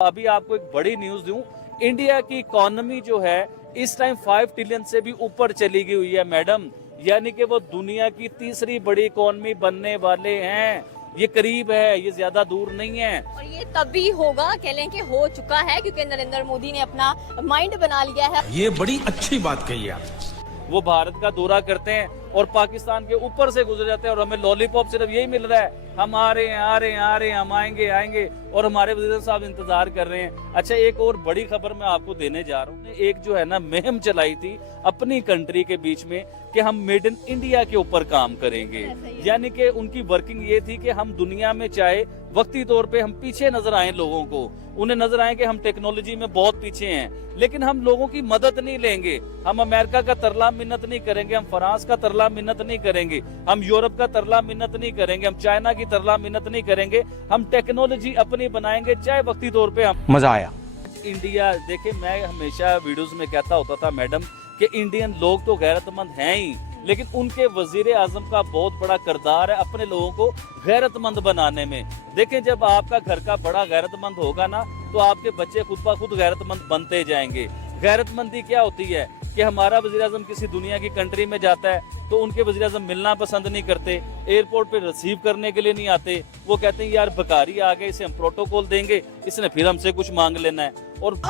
अभी आपको एक बड़ी न्यूज दूं, इंडिया की इकोनॉमी जो है इस टाइम 5 ट्रिलियन से भी ऊपर चली गई हुई है मैडम। यानी कि वो दुनिया की तीसरी बड़ी इकोनॉमी बनने वाले हैं। ये करीब है, ये ज्यादा दूर नहीं है। और ये तभी होगा, कह लें कि हो चुका है, क्योंकि नरेंद्र मोदी ने अपना माइंड बना लिया है। ये बड़ी अच्छी बात कही आप। वो भारत का दौरा करते हैं और पाकिस्तान के ऊपर से गुजर जाते हैं और हमें लॉलीपॉप सिर्फ यही मिल रहा है, हम आ रहे हैं आ रहे हैं आ रहे हैं, हम आएंगे आएंगे, और हमारे वजीर साहब इंतजार कर रहे हैं। अच्छा, एक और बड़ी खबर मैं आपको देने जा रहा हूँ। एक जो है ना मुहिम चलाई थी अपनी कंट्री के बीच में कि हम मेड इन इंडिया के ऊपर काम करेंगे। यानी कि उनकी वर्किंग ये थी कि हम दुनिया में चाहे वक्ती तौर पे हम पीछे नजर आए, लोगों को उन्हें नजर आए कि हम टेक्नोलॉजी में बहुत पीछे हैं, लेकिन हम लोगों की मदद नहीं लेंगे। हम अमेरिका का तरला मिन्नत नहीं करेंगे, हम फ्रांस का तरला मिन्नत नहीं करेंगे, हम यूरोप का तरला मिन्नत नहीं करेंगे, हम चाइना की तरला मिन्नत नहीं करेंगे। हम टेक्नोलॉजी अपनी बनाएंगे, चाहे वक्ती तौर पे हम। मजा आया। इंडिया देखिए, मैं हमेशा वीडियोस में कहता होता था मैडम कि इंडियन लोग तो गैरतमंद हैं ही, लेकिन उनके वजीर आजम का बहुत बड़ा किरदार है अपने लोगों को गैरतमंद बनाने में। देखें, जब आपका घर का बड़ा गैरतमंद होगा ना, तो आपके बच्चे खुद ब खुद गैरतमंद बनते जाएंगे। गैरतमंदी क्या होती है कि हमारा वजीर आजम किसी दुनिया की कंट्री में जाता है तो उनके वजीर आजम मिलना पसंद नहीं करते, एयरपोर्ट पे रिसीव करने के लिए नहीं आते। वो कहते हैं यार भिखारी आ गए, इसे हम प्रोटोकॉल देंगे, इसने फिर हमसे कुछ मांग लेना है। और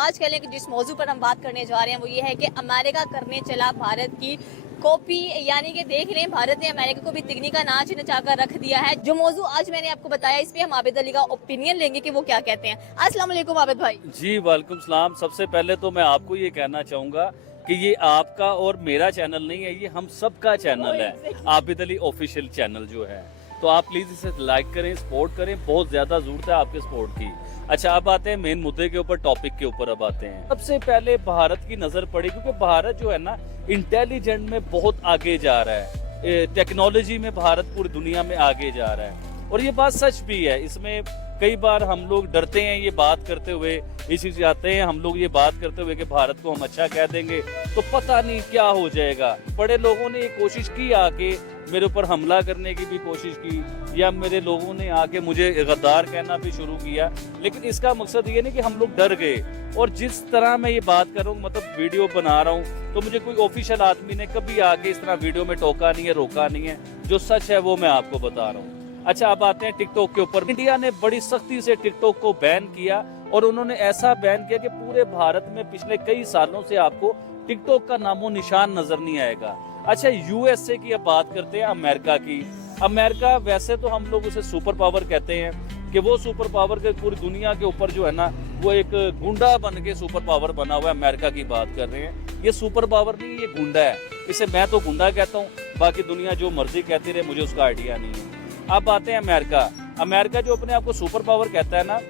आज कह लें कि जिस मौजू पर हम बात करने जा रहे हैं वो ये है कि अमेरिका करने चला भारत की कॉपी। यानी कि देख रहे हैं, भारत ने अमेरिका को भी तिगनी का नाच नचाकर रख दिया है। जो मौजू आज मैंने आपको बताया, इस पे हम आबिद अली का ओपिनियन लेंगे कि वो क्या कहते हैं। अस्सलाम वालेकुम आबिद भाई। जी वालेकुम सलाम। सबसे पहले तो मैं आपको ये कहना चाहूंगा कि ये आपका और मेरा चैनल नहीं है, ये हम सबका चैनल है, आबिद अली ऑफिशियल चैनल जो है। तो आप प्लीज इसे लाइक करें, सपोर्ट करें, बहुत ज्यादा जरूरत है आपके सपोर्ट की। अच्छा, अब आते हैं मेन मुद्दे के ऊपर, टॉपिक के ऊपर अब आते हैं। सबसे पहले भारत की नजर पड़ी, क्योंकि भारत जो है ना इंटेलिजेंट में बहुत आगे जा रहा है, टेक्नोलॉजी में भारत पूरी दुनिया में आगे जा रहा है। और ये बात सच भी है। इसमें कई बार हम लोग डरते हैं ये बात करते हुए, इसी से आते हैं हम लोग ये बात करते हुए कि भारत को हम अच्छा कह देंगे तो पता नहीं क्या हो जाएगा। बड़े लोगों ने ये कोशिश की आके मेरे ऊपर हमला करने की भी कोशिश की, या मेरे लोगों ने आके मुझे गद्दार कहना भी शुरू किया, लेकिन इसका मकसद ये नहीं कि हम लोग डर गए। और जिस तरह मैं ये बात कर रहा हूँ, मतलब वीडियो बना रहा हूँ, तो मुझे कोई ऑफिशियल आदमी ने कभी आके इस तरह वीडियो में टोका नहीं है, रोका नहीं है। जो सच है वो मैं आपको बता रहा हूँ। अच्छा, अब आते हैं टिकटॉक के ऊपर। इंडिया ने बड़ी सख्ती से टिकटॉक को बैन किया, और उन्होंने ऐसा बैन किया कि पूरे भारत में पिछले कई सालों से आपको टिकटॉक का नामो निशान नजर नहीं आएगा। अच्छा, यूएसए की अब बात करते हैं, अमेरिका की। अमेरिका वैसे तो हम लोग उसे सुपर पावर कहते हैं कि वो सुपर पावर के पूरी दुनिया के ऊपर जो है ना, वो एक गुंडा बन के सुपर पावर बना हुआ है। अमेरिका की बात कर रहे हैं, ये सुपर पावर नहीं, ये गुंडा है। इसे मैं तो गुंडा कहता हूँ, बाकी दुनिया जो मर्जी कहती रहे, मुझे उसका आइडिया नहीं है। अब आते हैं अमेरिका। अमेरिका जो अपने आप को सुपर पावर कहता है ना,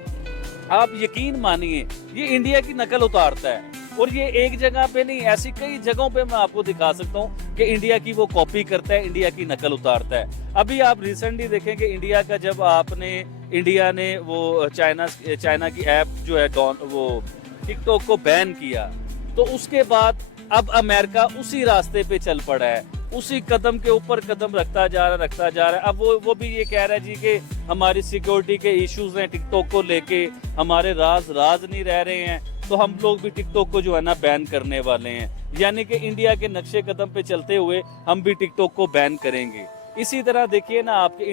आप यकीन मानिए ये इंडिया की नकल उतारता है। और ये एक जगह पे नहीं, ऐसी कई जगहों पे मैं आपको दिखा सकता हूँ कि इंडिया की वो कॉपी करता है, इंडिया की नकल उतारता है। अभी आप रिसेंटली देखेंगे इंडिया का, जब इंडिया ने वो चाइना की ऐप जो है वो टिकटॉक को बैन किया, तो उसके बाद अब अमेरिका उसी रास्ते पे चल पड़ा है, उसी कदम के ऊपर कदम रखता जा रहा है। अब वो भी ये कह रहा है जी कि हमारी सिक्योरिटी के इश्यूज हैं टिकटॉक को लेके, हमारे राज नहीं रह रहे हैं, तो हम लोग भी टिकटॉक को जो है ना बैन करने वाले हैं। यानी कि इंडिया के नक्शे कदम पे चलते हुए हम भी टिकटॉक को बैन करेंगे। इसी तरह देखिए ना, आपके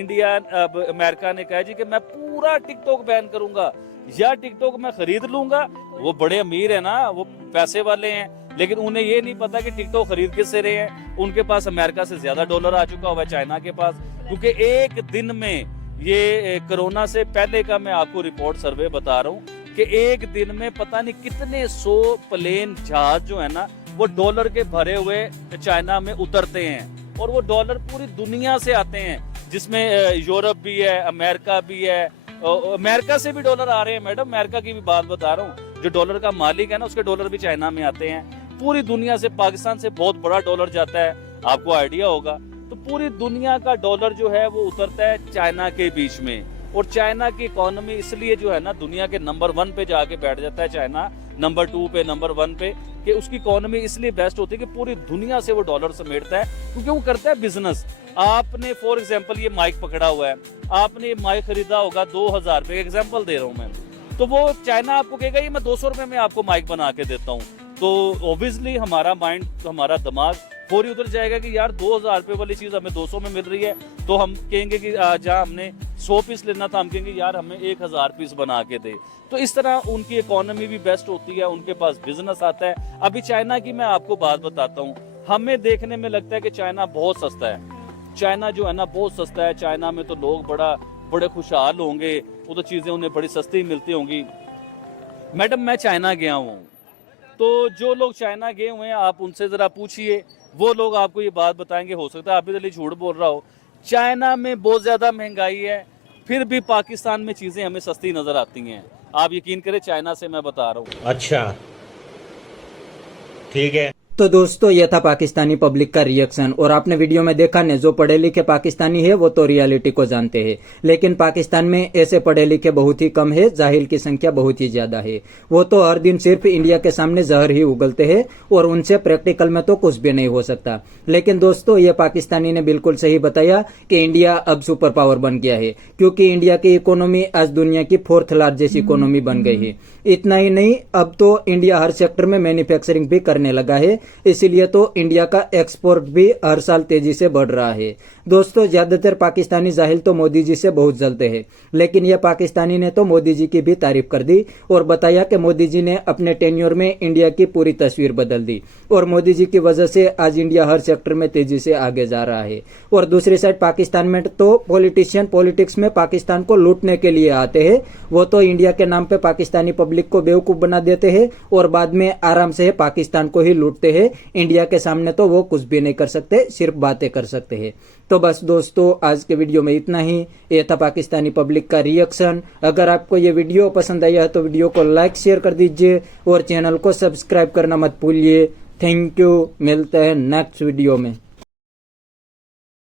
अमेरिका ने कहा जी कि मैं पूरा टिकटॉक बैन करूंगा, या टिकटॉक मैं खरीद लूंगा। वो बड़े अमीर है ना, वो पैसे वाले हैं, लेकिन उन्हें ये नहीं पता कि टिकटॉक खरीद किससे रहे हैं। उनके पास अमेरिका से ज्यादा डॉलर आ चुका हुआ है चाइना के पास, क्योंकि एक दिन में ये कोरोना से पहले का मैं आपको रिपोर्ट सर्वे बता रहा हूँ कि एक दिन में पता नहीं कितने 100 प्लेन जहाज जो है ना, वो डॉलर के भरे हुए चाइना में उतरते हैं। और वो डॉलर पूरी दुनिया से आते हैं, जिसमें यूरोप भी है, अमेरिका भी है। अमेरिका से भी डॉलर आ रहे हैं मैडम, अमेरिका की भी बात बता रहा हूँ। जो डॉलर का मालिक है ना, उसके डॉलर भी चाइना में आते हैं। पूरी दुनिया से, पाकिस्तान से बहुत बड़ा डॉलर जाता है, आपको आइडिया होगा। तो पूरी दुनिया का डॉलर जो है वो उतरता है चाइना के बीच में। और चाइना की इकोनॉमी इसलिए जो है ना दुनिया के नंबर 1 पे जाके बैठ जाता है चाइना, नंबर 2 पे, नंबर 1 पे, कि उसकी इकोनॉमी इसलिए बेस्ट होती है कि पूरी दुनिया से वो डॉलर समेटता है, क्योंकि वो करता है बिजनेस। आपने फॉर एग्जांपल ये माइक पकड़ा हुआ है, आपने ये माइक खरीदा होगा 2000 रुपये, एग्जांपल दे रहा हूँ मैं, तो वो चाइना आपको कहेगा ये मैं 200 रुपये में आपको माइक बना के देता हूँ। तो ऑब्वियसली हमारा माइंड, हमारा दिमाग फौरी उधर जाएगा कि यार 2000 रुपये वाली चीज़ हमें 200 में मिल रही है, तो हम कहेंगे कि जहाँ हमने 100 पीस लेना था, हम कहेंगे यार हमें 1000 पीस बना के दे। तो इस तरह उनकी इकोनॉमी भी बेस्ट होती है, उनके पास बिजनेस आता है। अभी चाइना की मैं आपको बात बताता हूँ, हमें देखने में लगता है कि चाइना बहुत सस्ता है, चाइना जो है ना बहुत सस्ता है, चाइना में तो लोग बड़े खुशहाल होंगे, वो तो चीज़ें उन्हें बड़ी सस्ती मिलती होंगी। मैडम मैं चाइना गया हूँ, तो जो लोग चाइना गए हुए हैं आप उनसे ज़रा पूछिए, वो लोग आपको ये बात बताएंगे। हो सकता है आप भी झूठ बोल रहा हो, चाइना में बहुत ज़्यादा महंगाई है, फिर भी पाकिस्तान में चीज़ें हमें सस्ती नज़र आती हैं। आप यकीन करें, चाइना से मैं बता रहा हूँ। अच्छा ठीक है। तो दोस्तों ये था पाकिस्तानी पब्लिक का रिएक्शन। और आपने वीडियो में देखा ने, जो पढ़े लिखे पाकिस्तानी है वो तो रियलिटी को जानते हैं, लेकिन पाकिस्तान में ऐसे पढ़े लिखे बहुत ही कम है, जाहिल की संख्या बहुत ही ज्यादा है। वो तो हर दिन सिर्फ इंडिया के सामने जहर ही उगलते हैं और उनसे प्रैक्टिकल में तो कुछ भी नहीं हो सकता। लेकिन दोस्तों ये पाकिस्तानी ने बिल्कुल सही बताया कि इंडिया अब सुपर पावर बन गया है, क्योंकि इंडिया की इकोनॉमी आज दुनिया की 4th लार्जेस्ट इकोनॉमी बन गई है। इतना ही नहीं, अब तो इंडिया हर सेक्टर में मैन्युफैक्चरिंग भी करने लगा है, इसीलिए तो इंडिया का एक्सपोर्ट भी हर साल तेजी से बढ़ रहा है। दोस्तों ज्यादातर पाकिस्तानी जाहिल तो मोदी जी से बहुत जलते हैं, लेकिन यह पाकिस्तानी ने तो मोदी जी की भी तारीफ कर दी और बताया कि मोदी जी ने अपने टेन्योर में इंडिया की पूरी तस्वीर बदल दी और मोदी जी की वजह से आज इंडिया हर सेक्टर में तेजी से आगे जा रहा है। और दूसरी साइड पाकिस्तान में तो पॉलिटिशियन पॉलिटिक्स में पाकिस्तान को लूटने के लिए आते हैं, वो तो इंडिया के नाम पे पाकिस्तानी पब्लिक को बेवकूफ बना देते हैं और बाद में आराम से पाकिस्तान को ही लूटते हैं। इंडिया के सामने तो वो कुछ भी नहीं कर सकते, सिर्फ बातें कर सकते हैं। तो बस दोस्तों आज के वीडियो में इतना ही। ये था पाकिस्तानी पब्लिक का रिएक्शन। अगर आपको ये वीडियो पसंद आया है तो वीडियो को लाइक शेयर कर दीजिए और चैनल को सब्सक्राइब करना मत भूलिए। थैंक यू, मिलते हैं नेक्स्ट वीडियो में।